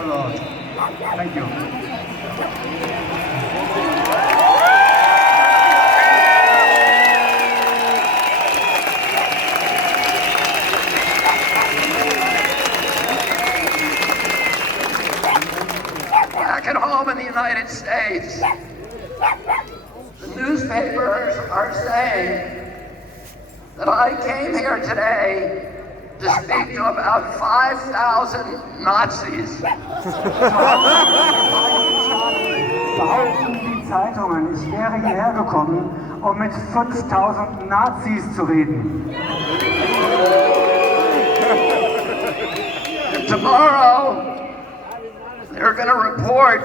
a lot. Thank you. Back at home in the United States, the newspapers are saying that I came here today to speak to about 5,000 Nazis. Behaupten die Zeitungen, ich wäre hierher gekommen, um mit 5.000 Nazis zu reden. And tomorrow, they're going to report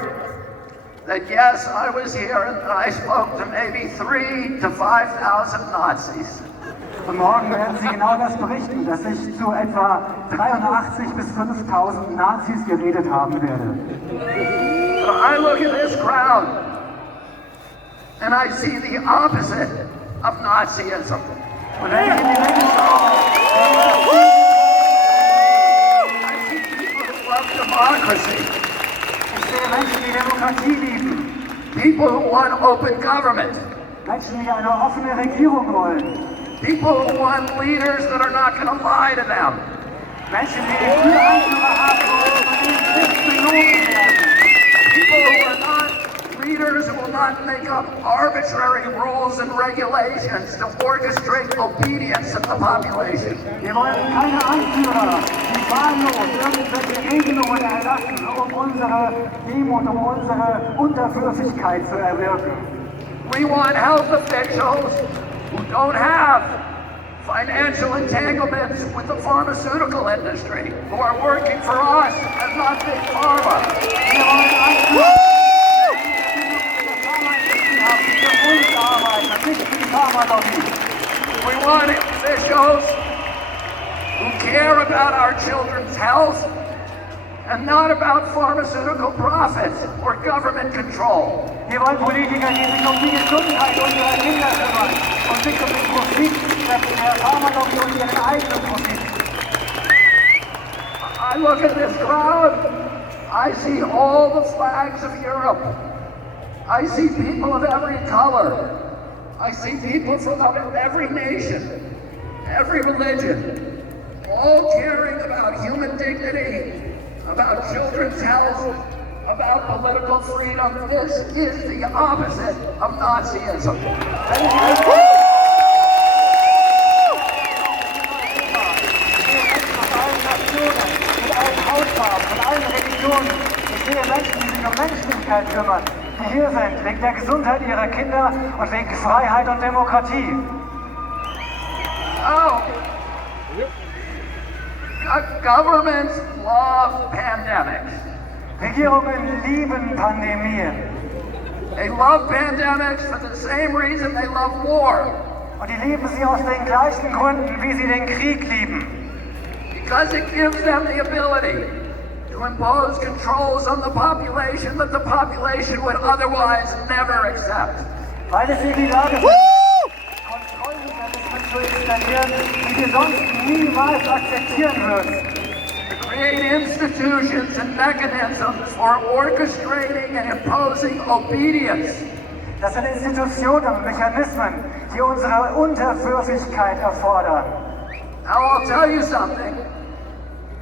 that yes, I was here and that I spoke to maybe 3,000 to 5,000 Nazis. Und morgen werden Sie genau das berichten, dass ich zu etwa 83 bis 5.000 Nazis geredet haben werde. But I look at this crowd and I see the opposite of Nazism. Und wenn ich in die Menge schaue, I see people who love democracy. ich sehe Menschen, die Demokratie lieben. People who want open government. Menschen, die eine offene Regierung wollen. People who want leaders that are not going to lie to them. Menschen, die die Führungseinführer haben wollen, von denen nicht belogen werden. People who are not leaders who will not make up arbitrary rules and regulations to orchestrate obedience of the population. Wir wollen keine Anführer, die wahllos irgendwelche Regelungen erlassen, um unsere Demut, um unsere Unterwürfigkeit zu erwirken. We want health officials who don't have financial entanglements with the pharmaceutical industry, who are working for us and not big pharma. Wir wollen Anführer, die der Pharmaindustrie haben, die für uns arbeiten, nicht für die Pharmalobby. We want officials who care about our children's health and not about pharmaceutical profits or government control. Wir wollen Politiker, die sich um die Gesundheit unserer Kinder kümmern und nicht um den Profit der Pharmalobby und ihren eigenen Profit. I look at this crowd, I see all the flags of Europe. I see people of every color. I see people from every nation, every religion, all caring about human dignity, about children's health, about political freedom. This is the opposite of Nazism. Mit allen Hautfarben, von allen Religionen. Ich sehe Menschen, die sich um Menschlichkeit kümmern, die hier sind, wegen der Gesundheit ihrer Kinder und wegen Freiheit und Demokratie. Oh, governments love pandemics. Regierungen lieben Pandemien. They love pandemics for the same reason they love war. Und die lieben sie aus den gleichen Gründen, wie sie den Krieg lieben. Because it gives them the ability to impose controls on the population that the population would otherwise never accept. Weil es ihnen die Lage versetzt, Kontrollmechanismen zu installieren, die wir sonst niemals akzeptieren würden. To create institutions and mechanisms for orchestrating and imposing obedience. Das sind Institutionen und Mechanismen, die unsere Unterwürfigkeit erfordern. Now I'll tell you something.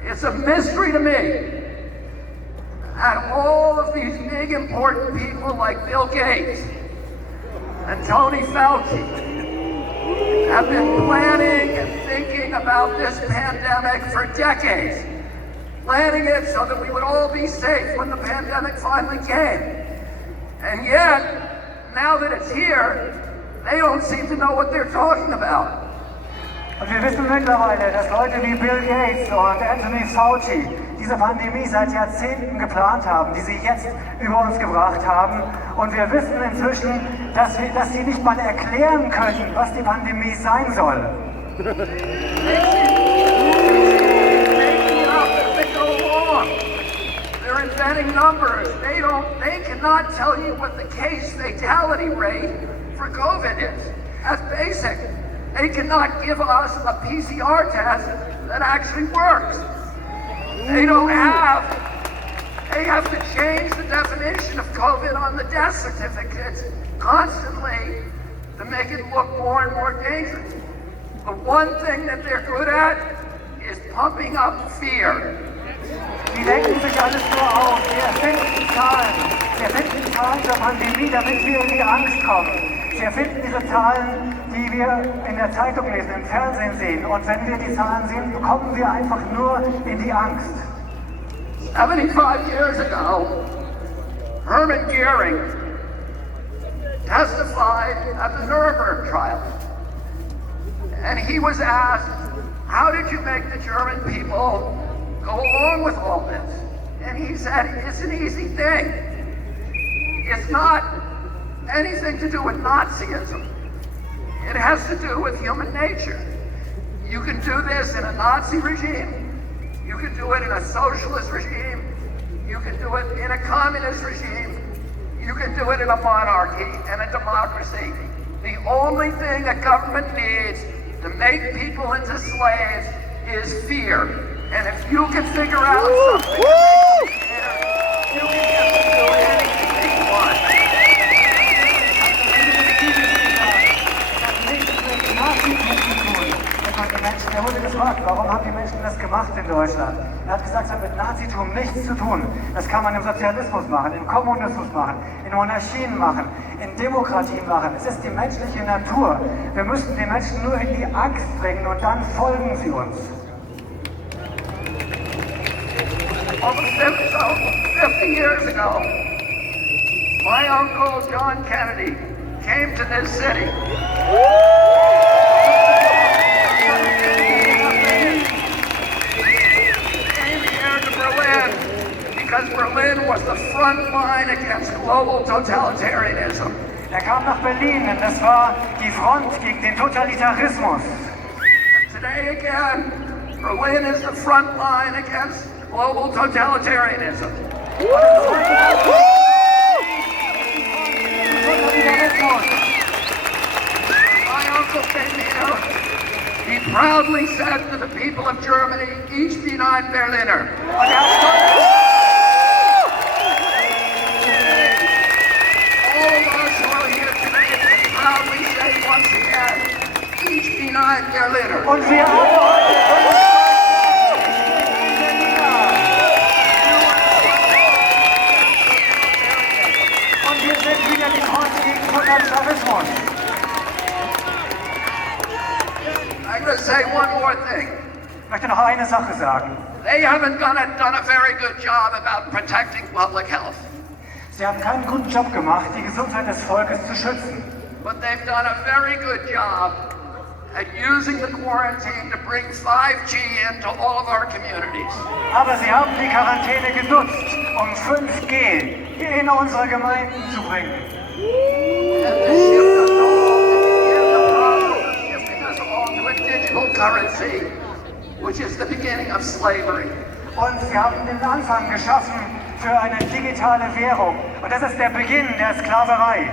It's a mystery to me that all of these big important people like Bill Gates and Tony Fauci have been planning and thinking about this pandemic for decades. Planning it so that we would all be safe when the pandemic finally came. And yet, now that it's here, they don't seem to know what they're talking about. Und wir wissen mittlerweile, dass Leute wie Bill Gates und Anthony Fauci diese Pandemie seit Jahrzehnten geplant haben, die sie jetzt über uns gebracht haben. Und wir wissen inzwischen, dass sie nicht mal erklären können, was die Pandemie sein soll. They're inventing numbers. They cannot tell you what the case fatality rate for COVID is. That's basic. They cannot give us a PCR test that actually works. They don't have They have to change the definition of COVID on the death certificates constantly to make it look more and more dangerous. The one thing that they're good at is pumping up fear. Die denken sich alles nur auf. Sie erfinden Zahlen. Sie erfinden Zahlen zur Pandemie, damit wir in die Angst kommen. Sie erfinden diese Zahlen, die wir in der Zeitung lesen, im Fernsehen sehen. Und wenn wir die Zahlen sehen, kommen wir einfach nur in die Angst. 75 years ago, Hermann Goering testified at the Nuremberg trial. And he was asked, how did you make the German people go along with all this? And he said, it's an easy thing. It's not anything to do with Nazism. It has to do with human nature. You can do this in a Nazi regime. You can do it in a socialist regime. You can do it in a communist regime. You can do it in a monarchy and a democracy. The only thing a government needs to make people into slaves is fear. And if you can figure out something to make them fear, you can get them to do anything you want. Er wurde gefragt, warum haben die Menschen das gemacht in Deutschland? Er hat gesagt, es hat mit Nazitum nichts zu tun. Das kann man im Sozialismus machen, im Kommunismus machen, in Monarchien machen, in Demokratien machen. Es ist die menschliche Natur. Wir müssen die Menschen nur in die Angst bringen und dann folgen sie uns. Almost 50 years ago, my uncle John Kennedy came to this city. Because Berlin was the front line against global totalitarianism. Er kam nach Berlin und das war die Front gegen den Totalitarismus. And today again, Berlin is the front line against global totalitarianism. My uncle came here. He proudly said to the people of Germany, ich bin ein Berliner. Berliner. Und wir alle und wir sind wieder die Front gegen Totalitarismus. I'm going to say one more thing. Ich möchte noch eine Sache sagen. They haven't done a very good job about protecting public health. Sie haben keinen guten Job gemacht, die Gesundheit des Volkes zu schützen. But they've done a very good job at using the quarantine to bring 5G into all of our communities. Aber sie haben die Quarantäne genutzt, um 5G in unsere Gemeinden zu bringen. And to shift us all, shifting us all to a digital currency, which is the beginning of slavery. Und sie haben den Anfang geschaffen für eine digitale Währung. Und das ist der Beginn der Sklaverei.